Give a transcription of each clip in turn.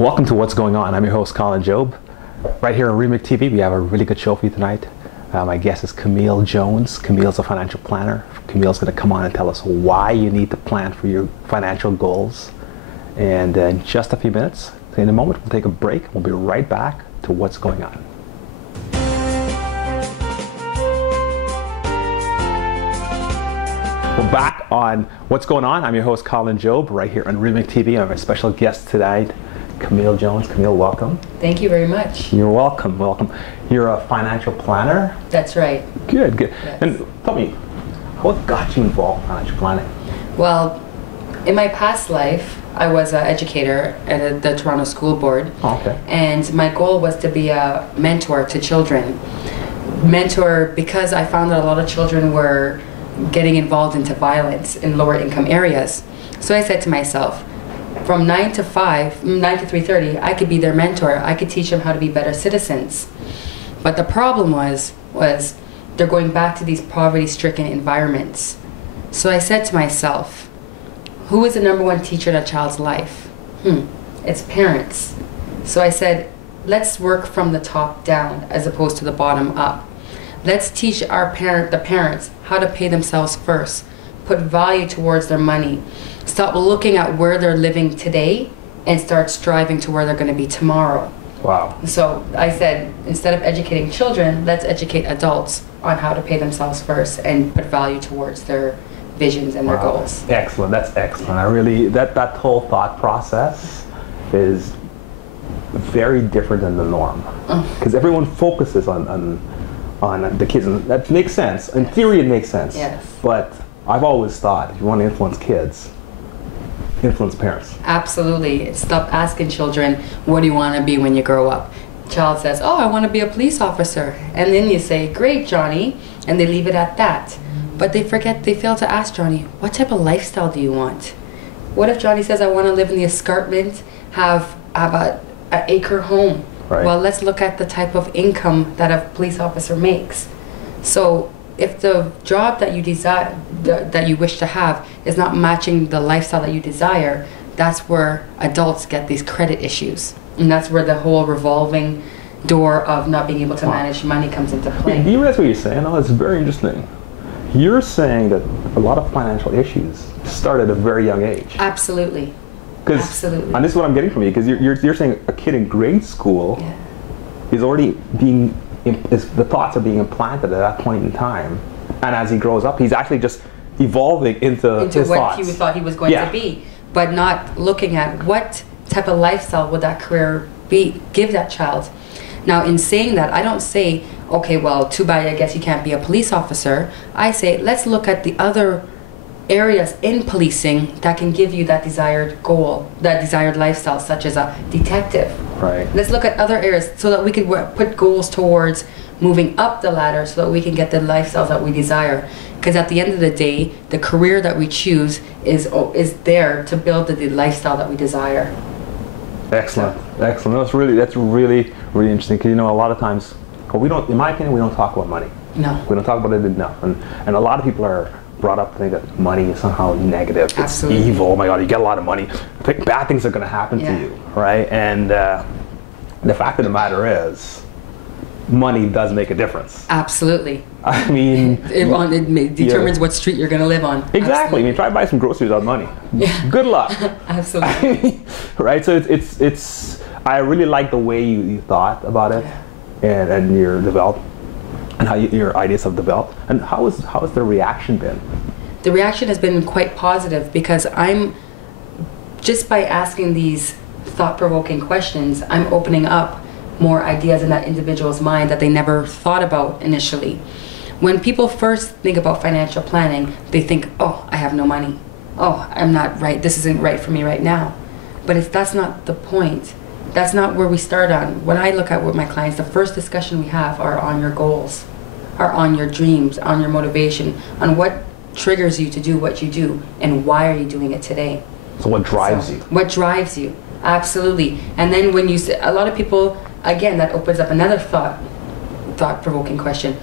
Welcome to What's Going On. I'm your host, Colin Job. Right here on REMIC TV, we have a really good show for you tonight. My guest is Camille Jones. Camille's a financial planner. Camille's going to come on and tell us why you need to plan for your financial goals. And in just a few minutes, in a moment, we'll take a break. We'll be right back to What's Going On. We're back on What's Going On. I'm your host, Colin Job, right here on REMIC TV. I have a special guest tonight, Camille Jones. Camille, welcome. Thank you very much. You're welcome, welcome. You're a financial planner? That's right. Good, good. Yes. And tell me, what got you involved in financial planning? Well, in my past life, I was an educator at the Toronto School Board. Oh, okay. And my goal was to be a mentor to children. Mentor because I found that a lot of children were getting involved into violence in lower income areas. So I said to myself, from 9 to 3:30, I could be their mentor. I could teach them how to be better citizens. But the problem was they're going back to these poverty-stricken environments. So I said to myself, who is the #1 teacher in a child's life? It's parents. So I said, let's work from the top down as opposed to the bottom up. Let's teach the parents how to pay themselves first, put value towards their money, stop looking at where they're living today and start striving to where they're going to be tomorrow. Wow. So I said, instead of educating children, let's educate adults on how to pay themselves first and put value towards their visions and their goals. Excellent, that's excellent. I really, that whole thought process is very different than the norm. Because everyone focuses on the kids, and that makes sense. In theory, it makes sense. Yes. But I've always thought, if you want to influence kids, influence parents. Absolutely. Stop asking children, what do you want to be when you grow up? Child says, oh, I want to be a police officer. And then you say, great, Johnny. And they leave it at that. But they fail to ask Johnny, what type of lifestyle do you want? What if Johnny says, I want to live in the escarpment, have an acre home? Right. Well, let's look at the type of income that a police officer makes. So if the job that you desire, that you wish to have, is not matching the lifestyle that you desire, that's where adults get these credit issues. And that's where the whole revolving door of not being able to manage money comes into play. Do you realize what you're saying? Oh, it's very interesting. You're saying that a lot of financial issues start at a very young age. Absolutely. Absolutely. And this is what I'm getting from you, because you're saying a kid in grade school is already the thoughts are being implanted at that point in time, and as he grows up, he's actually just evolving into his what thoughts. he thought he was going to be, but not looking at what type of lifestyle would that career give that child. Now, in saying that, I don't say, okay, well, too bad, I guess you can't be a police officer. I say, let's look at the other areas in policing that can give you that desired goal, that desired lifestyle, such as a detective. Right. Let's look at other areas so that we could put goals towards moving up the ladder so that we can get the lifestyles that we desire. Because at the end of the day, the career that we choose is there to build the lifestyle that we desire. Excellent, excellent. That's really interesting, because a lot of times, well, we don't, in my opinion, we don't talk about money. No. We don't talk about it enough, and a lot of people are brought up to think that money is somehow negative. Absolutely. It's evil. Oh my God, you get a lot of money, bad things are going to happen to you, right? And the fact of the matter is, money does make a difference. Absolutely. I mean, it determines what street you're going to live on. Exactly. Absolutely. I mean, try to buy some groceries without money. Good luck. Absolutely. Right. So it's. I really like the way you thought about it, and your developed, and how your ideas have developed. And how has the reaction been? The reaction has been quite positive, because I'm just by asking these thought-provoking questions, I'm opening up more ideas in that individual's mind that they never thought about initially. When people first think about financial planning, they think, oh, I have no money. Oh, I'm not right. This isn't right for me right now. But that's not the point. That's not where we start on. When I look at with my clients, the first discussion we have are on your goals, are on your dreams, on your motivation, on what triggers you to do what you do, and why are you doing it today. So what drives you? What drives you? Absolutely. And then when you say, a lot of people, again, that opens up another thought-provoking question.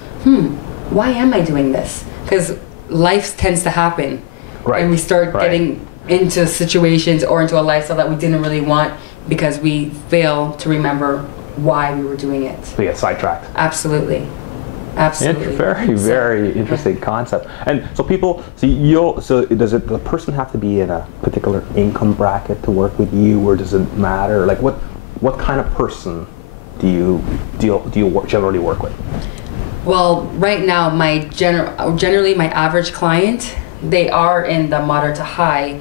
Why am I doing this? Because life tends to happen. Right. And we start getting into situations or into a lifestyle that we didn't really want because we fail to remember why we were doing it. We get sidetracked. Absolutely. Absolutely. Very interesting concept. And so people, so does the person have to be in a particular income bracket to work with you, or does it matter? Like what kind of person do you generally work with? Well, right now, generally my average client, they are in the moderate to high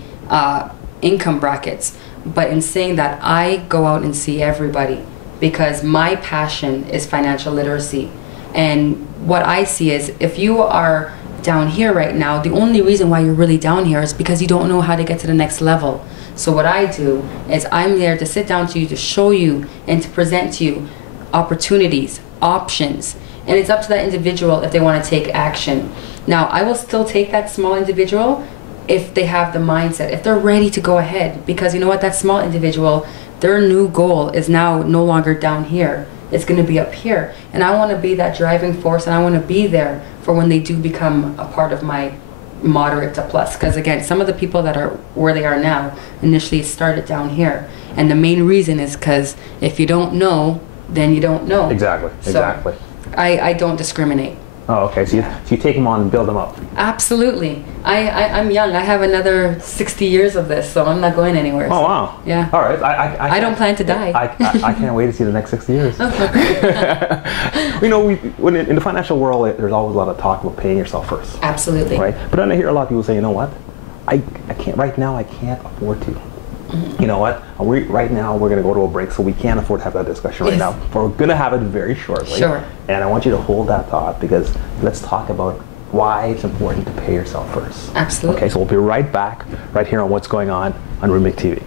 income brackets. But in saying that, I go out and see everybody because my passion is financial literacy. And what I see is, if you are down here right now, the only reason why you're really down here is because you don't know how to get to the next level. So what I do is I'm there to sit down to you, to show you and to present to you opportunities, options. And it's up to that individual if they want to take action. Now, I will still take that small individual if they have the mindset, if they're ready to go ahead. Because you know what, that small individual, their new goal is now no longer down here. It's going to be up here. And I want to be that driving force, and I want to be there for when they do become a part of my moderate to plus. Because again, some of the people that are where they are now initially started down here. And the main reason is because if you don't know, then you don't know. Exactly, exactly. So I don't discriminate. Oh, okay. So you take them on and build them up. Absolutely. I'm young. I have another 60 years of this, so I'm not going anywhere. Oh, wow. Yeah. All right. I don't plan to die. I can't wait to see the next 60 years. You know, when in the financial world, there's always a lot of talk about paying yourself first. Absolutely. Right? But then I hear a lot of people say, you know what? I can't, right now, I can't afford to. Mm-hmm. You know what? Right now, we're going to go to a break, so we can't afford to have that discussion right now. But we're going to have it very shortly. Sure. And I want you to hold that thought, because let's talk about why it's important to pay yourself first. Absolutely. Okay, so we'll be right back, right here on What's Going On REMIC TV.